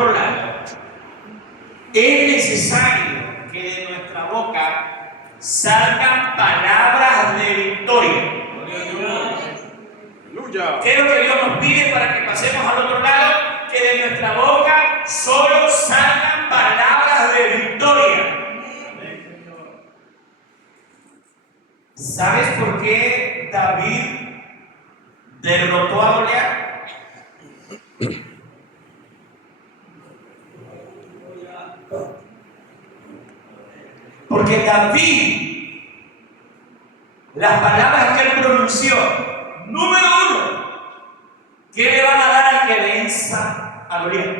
otro lado, es necesario que de nuestra boca salgan palabras de victoria. ¿Qué es lo que Dios nos pide para que pasemos al otro lado? Que de nuestra boca solo salgan palabras de victoria. ¿Sabes por qué David derrotó a Goliat? Porque David, las palabras que él pronunció, número uno, ¿qué le van a dar al que venza a Goliat?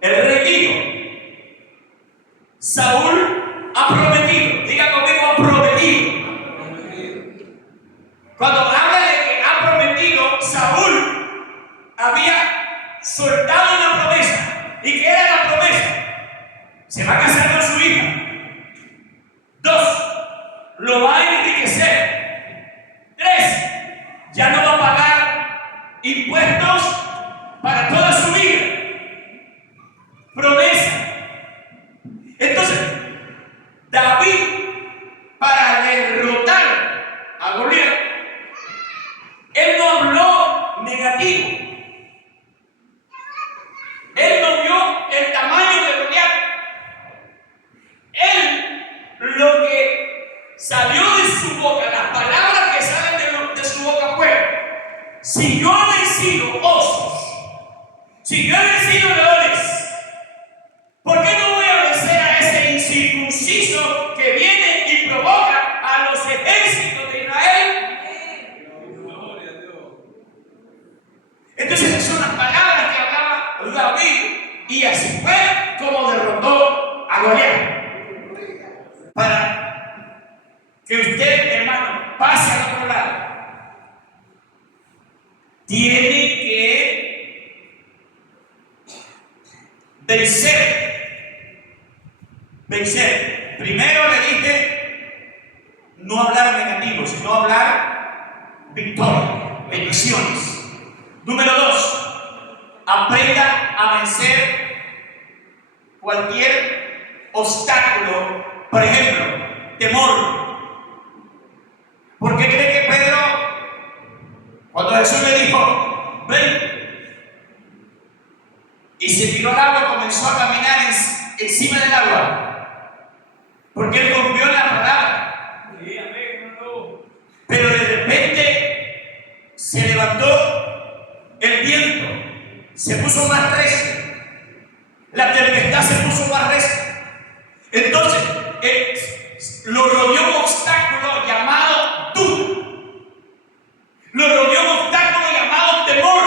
El rey dijo, Saúl ha prometido, diga conmigo, ha prometido. Cuando habla de que ha prometido, Saúl había soltado una promesa. ¿Y qué era la promesa? Se va a casar con su hija. 2, lo va a enriquecer. 3, ya no va a pagar impuestos para toda su vida. Promesa. Entonces, David, para derrotar a Goliat, él no habló negativo. Él no vio el tamaño de Goliat. Él, lo que salió de su boca, las palabras que salen de su boca fue: si yo he vencido osos, si yo he vencido leones, ¿por qué no voy a vencer a ese incircunciso que viene y provoca a los ejércitos de Israel? Entonces, esas son las palabras que hablaba David, y así fue como derrotó a Goliat. Para que usted, hermano, pase al otro lado, tiene que vencer. Primero le dije no hablar negativo, sino hablar victoria, bendiciones. Número 2, aprenda a vencer cualquier obstáculo. Por ejemplo, temor. ¿Por qué cree que Pedro, cuando Jesús le dijo, ven, y se tiró al agua, comenzó a caminar encima del agua? Porque él confió en la palabra. Pero de repente se levantó el viento, se puso más recio, la tempestad se puso más recia. Entonces, lo rodeó un obstáculo llamado duda, lo rodeó un obstáculo llamado temor,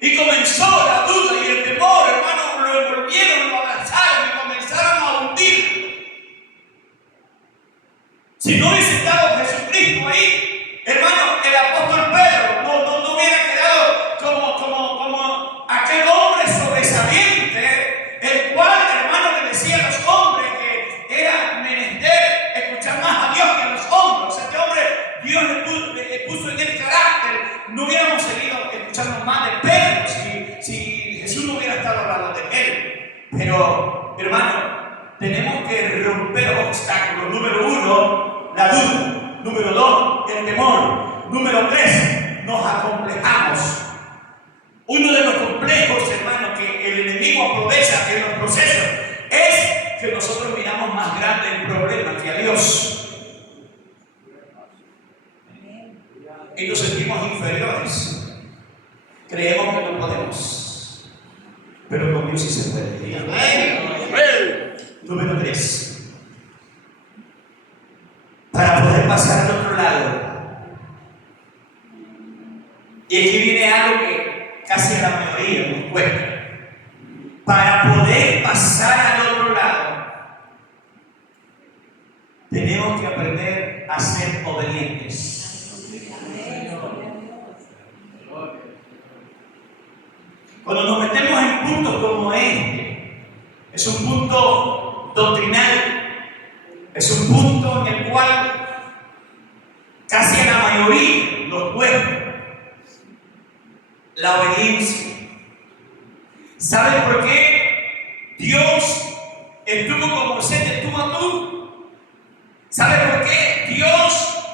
y comenzó la duda y el temor, hermano, lo envolvieron, lo abrazaron y comenzaron a hundir. Si no hubiese estado Jesucristo ahí, hermano, el apóstol Pedro no hubiera quedado como aquel hombre sobresaliente, el cual, hermano, le decía a los hombres que era menester escuchar más a Dios que a los hombres. Este hombre, Dios le puso en el carácter. No hubiéramos seguido escuchando más de Pedro si Jesús no hubiera estado hablando de él. Pero, hermano, tenemos que romper obstáculos. Número 1, la duda. Número 2, el temor. Número 3, nos acomplejamos. Uno de los complejos, hermano, que el enemigo aprovecha en los procesos es que nosotros miramos más grande el problema que a Dios. Y nos sentimos inferiores. Creemos que no podemos. Pero con Dios sí se puede. Amén. Número 3. Para poder pasar al otro lado. Y aquí viene algo que casi a la mayoría nos cuesta. Para poder pasar al otro lado, tenemos que aprender a ser obedientes. Cuando nos metemos en puntos como este, es un punto doctrinal, es un punto en el cual casi a la mayoría nos cuesta la obediencia. ¿Saben por qué Dios estuvo con Moisés de tú a tú? ¿Saben por qué Dios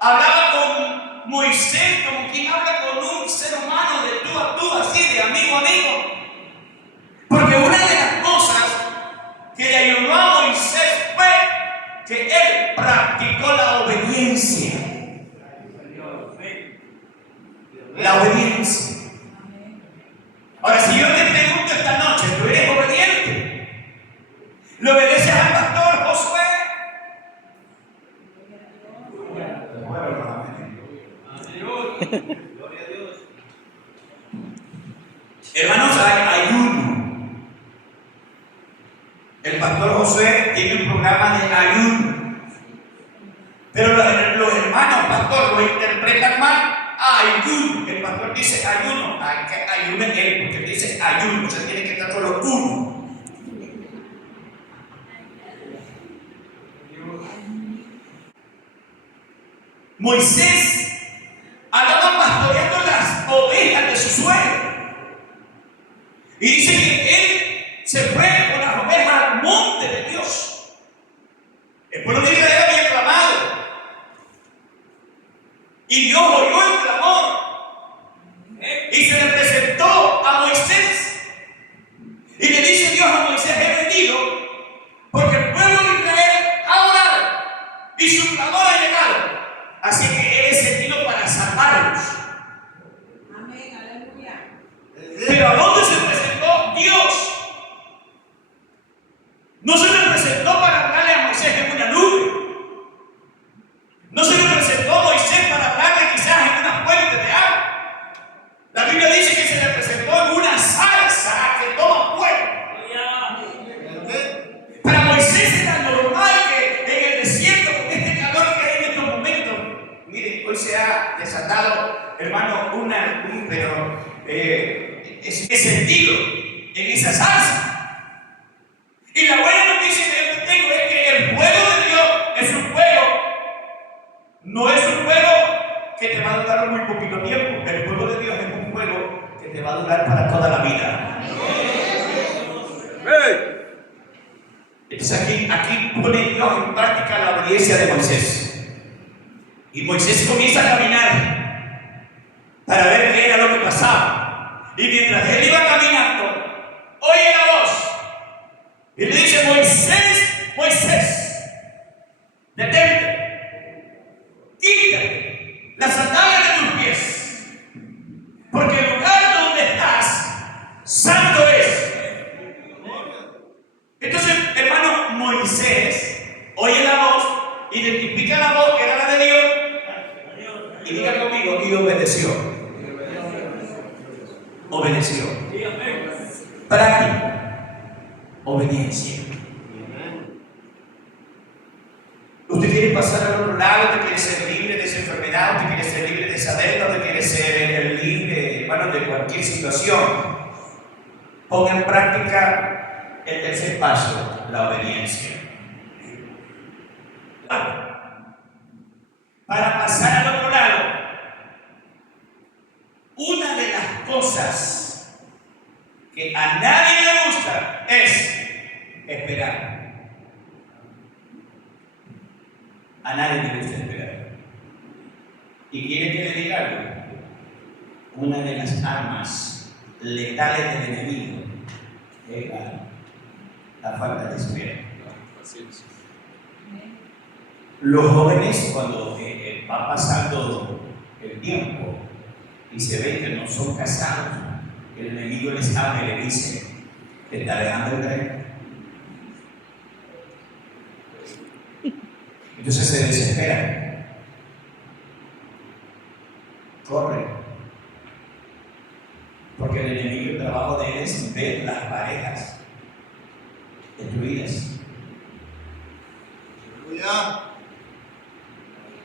hablaba con Moisés como quien habla con un ser humano de tú a tú, así de amigo a amigo? Porque una de las cosas que le ayudó a Moisés fue que él practicó la obediencia. La obediencia. Ahora, si yo te pregunto esta noche, ¿tú eres obediente? ¿Le obedeces al pastor Josué? Hermanos, hay ayuno. El pastor Josué tiene un programa de ayuno. Pero los hermanos, pastor, lo interpretan mal. Ayuno. El pastor dice ayuno. Ayuno es él, porque dice ayuno. O sea, tiene que estar solo uno. Moisés andaba pastoreando las ovejas de su suegro. Y dice que él se fue con las ovejas al monte de Dios. El pueblo de Israel había clamado. Y Dios oyó el clamor. Y se le presentó a Moisés. Y le dice Dios a Moisés: he venido porque el pueblo de Israel ha orado y su clamor ha llegado. Así que Él es sentido para salvarlos. Amén, aleluya. Pero ¿a dónde se presentó Dios? No se le presentó para hablarle a Moisés en una nube. No se le presentó a Moisés para hablarle quizás en una fuente de agua. La Biblia dice que se le presentó en una zarza que toma fuego. Para Moisés era normal que en el desierto, con este calor que hay en estos momentos, miren, hoy se ha desatado, hermano, es sentido en esa zarza. Y la buena noticia que yo tengo es que el fuego de Dios es un fuego, no es un fuego que te va a durar muy poquito tiempo. El fuego de Dios es un fuego que te va a durar para toda la vida. Entonces aquí pone Dios en práctica la obediencia de Moisés. Y Moisés comienza a caminar para ver qué era lo que pasaba. Y mientras él iba caminando, oye la voz. Y le dice: Moisés, Moisés, detente, quítate las sandalias de tus pies, porque el lugar donde estás, santo es. Entonces, hermano, Moisés oye la voz, identifica la voz que era la de Dios, y diga conmigo, y obedeció. Obedeció. Práctica. Obediencia. Usted quiere pasar al otro lado, usted quiere ser libre de esa enfermedad, usted quiere ser libre de esa deuda, usted quiere ser libre, hermano, de cualquier situación. Ponga en práctica el tercer paso, la obediencia. Para pasar al otro lado, una de las cosas que a nadie le gusta es esperar. A nadie le gusta esperar. ¿Y quiere que le diga algo? Una de las armas letales del enemigo es la falta de espera. Los jóvenes, cuando va pasando el tiempo y se ven que no son casados, el enemigo les habla y le dice: ¿te está dejando el tren? Entonces se desesperan, corren, porque el enemigo, el trabajo de él es ver las parejas destruidas.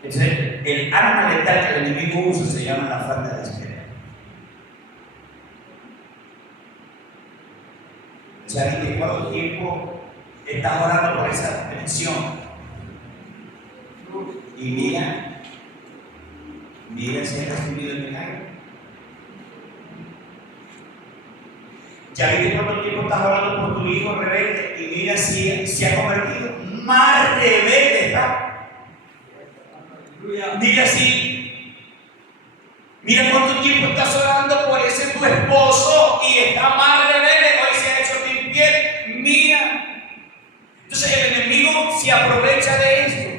Entonces, el arma letal que el enemigo usa se llama la falta de espera. ¿Sabes que cuánto tiempo estás orando por esa petición? Y mira si has recibido el milagro. Ya viste cuánto tiempo estás hablando por tu hijo rebelde y mira si se ha convertido. Más rebelde está. Mira si. Mira cuánto tiempo estás orando por ese tu esposo y está más rebelde. Hoy se ha hecho infiel. Mira. Entonces el enemigo se aprovecha de esto.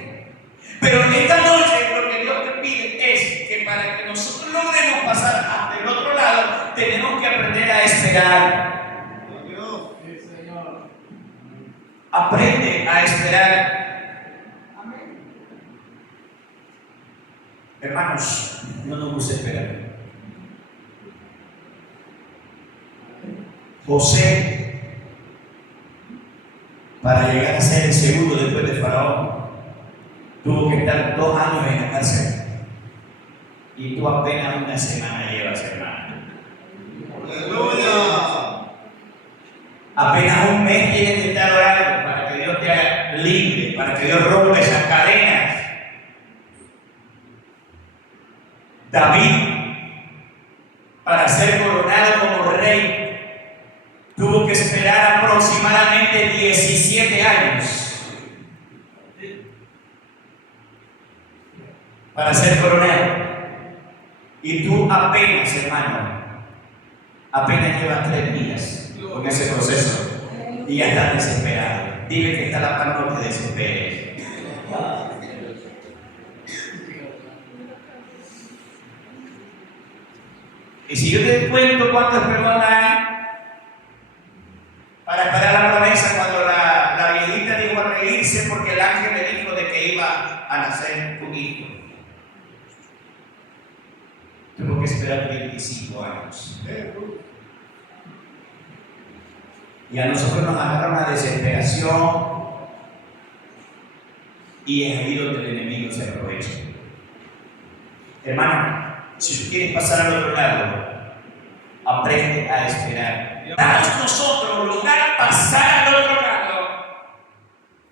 Pero en esta noche lo que Dios te pide es que para que nosotros logremos pasar hasta el otro lado, tenemos que aprender a esperar. Aprende a esperar. Hermanos, no nos gusta esperar. José, para llegar a ser el segundo después de Faraón, tuvo que estar 2 años en la cárcel. Y tú apenas una semana llevas, hermano. ¡Aleluya! Apenas un mes tienes que estar orando para que Dios te haga libre, para que Dios rompa esas cadenas. David, para ser coronado como rey, tuvo que esperar aproximadamente 17 años para ser coronado. Y tú apenas, hermano, apenas llevas 3 días con ese proceso y ya estás desesperado. Dile que está la mano, no te desesperes. Y si yo te cuento cuántas personas hay para esperar la promesa, cuando la viejita dijo a reírse porque el ángel le dijo de que iba a nacer tu hijo, tuvo que esperar 25 años. Y a nosotros nos agarra una desesperación y es ahí donde el enemigo se aprovecha. Hermano, si tú quieres pasar al otro lado, aprende a esperar. Para nosotros lograr pasar al otro lado,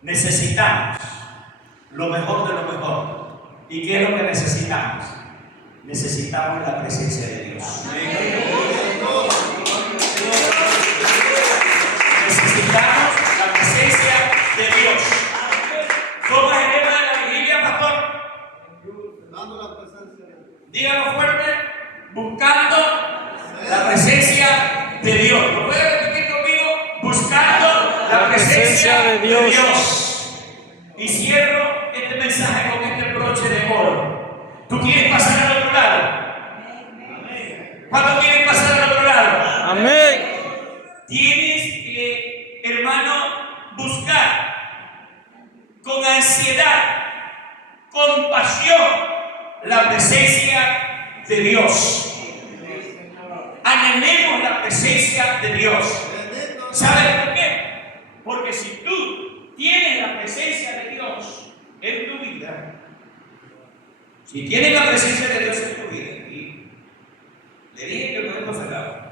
necesitamos lo mejor de lo mejor. ¿Y qué es lo que necesitamos? Necesitamos la presencia de Dios. Necesitamos la presencia de Dios. ¿Cómo es el tema de la vigilia, pastor? Dando la presencia de Dios. Dígalo fuerte. Buscando la presencia de Dios. ¿Lo puede repetir conmigo? Buscando la presencia de Dios. Y cierro este mensaje con este broche de oro. ¿Tú quieres pasar al otro lado? ¿Cuántos quieren pasar al otro lado? Amén. Tienes que, hermano, buscar con ansiedad, con pasión, la presencia de Dios. Anhelemos la presencia de Dios. ¿Sabes por qué? Porque si tú tienes la presencia de Dios en tu vida, si tienes la presencia de Dios en tu vida, y le dije que no esto cerrado.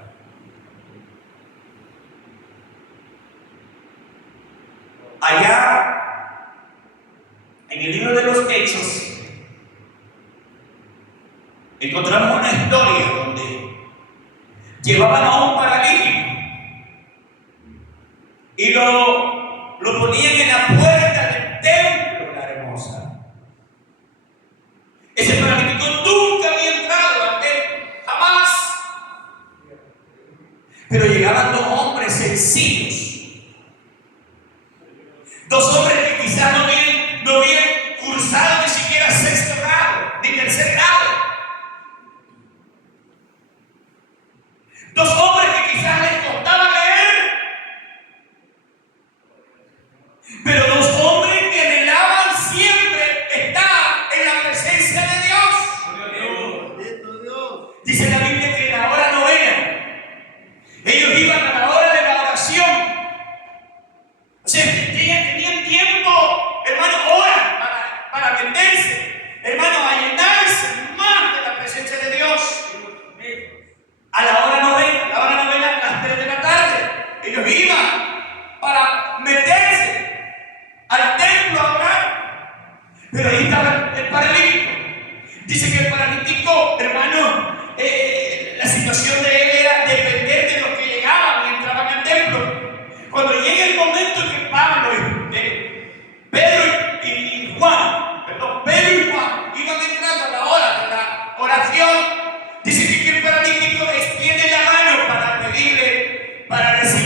Allá, en el libro de los Hechos, encontramos una historia donde llevaban a un paralítico y lo ponían en la puerta del templo, la hermosa. Ese paralítico nunca había entrado al templo, jamás. Pero llegaban 2 hombres sencillos. 2 hombres que quizás no habían cursado ni siquiera 6º grado, ni 3er grado. 2 hombres que quizás les costaba leer. Pero 2 hombres que anhelaban siempre estar en la presencia de Dios. Dice la Biblia que en la hora novena, ellos iban a la hora de la oración. O sea, tenían tiempo, hermano, horas para meterse, hermano, a llenarse más de la presencia de Dios. A la hora novena, a las 3 de la tarde, ellos iban para meterse al templo a orar. Pero ahí estaba el paralítico. Dice que el paralítico, hermano, la situación de él era depender de los que llegaban y entraban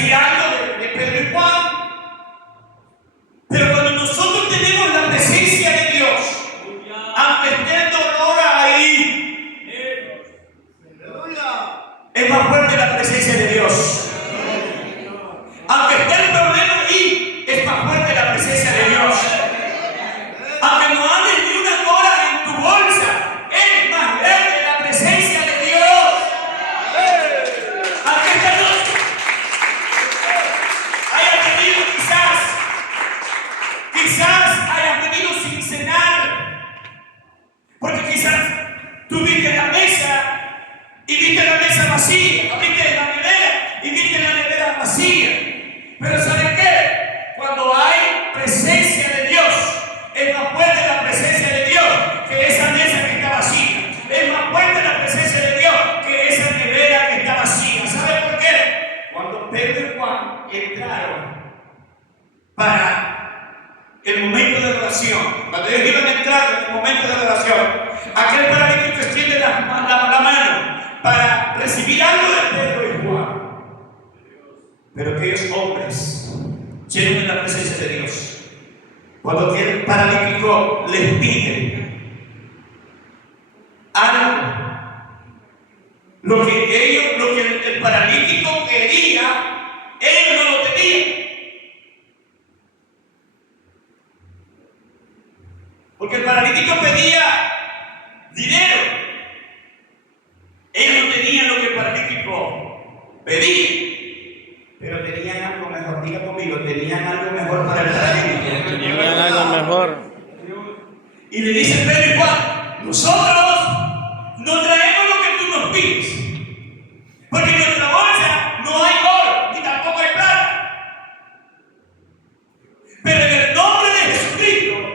recibir algo de Pedro y Juan. Pero cuando nosotros tenemos la presencia de Dios, aunque esté el dolor ahí, Aleluya. es más fuerte la presencia de Dios. Aunque esté el problema ahí, es más fuerte la presencia de Dios. Aunque no andes ni una hora en tu bolsa, es más grande la presencia de Dios. Aunque esta noche hayas venido quizás hayas venido sin cenar, porque quizás tú viste la mesa y viste la mesa vacía, viste la nevera y viste la nevera vacía. Pero ¿saben qué? Cuando hay presencia de Dios, es más fuerte la presencia de Dios que esa mesa que está vacía. Es más fuerte la presencia de Dios que esa nevera que está vacía. ¿Saben por qué? Cuando Pedro y Juan entraron para el momento de oración, cuando ellos iban a entrar en el momento de oración, aquel paralítico extiende la mano para recibir algo de Pedro y Juan. Pero aquellos hombres llenos de la presencia de Dios, cuando aquel paralítico les pide algo, lo que el paralítico quería, ellos no lo tenían. Porque el paralítico pedía dinero. Ellos no tenían lo que el paralítico pedía. Pero tenían algo mejor, diga conmigo, tenían algo mejor para el paralítico. Tenían algo mejor. Y le dice Pedro y Juan, nosotros no traemos lo que tú nos pides. Porque en nuestra bolsa no hay oro, ni tampoco hay plata. Pero en el nombre de Jesucristo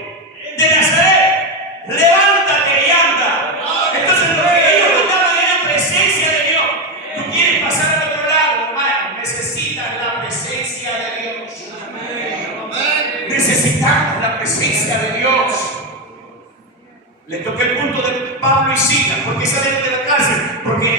de Nazaret, levántate y anda. Entonces lo que ellos buscaban era presencia de Dios. Tú quieres pasar al otro lado, hermano, necesitas la presencia de Dios. Necesitamos la presencia de Dios. Le toqué el punto de Pablo y Silas. ¿Por qué salieron de la cárcel? Porque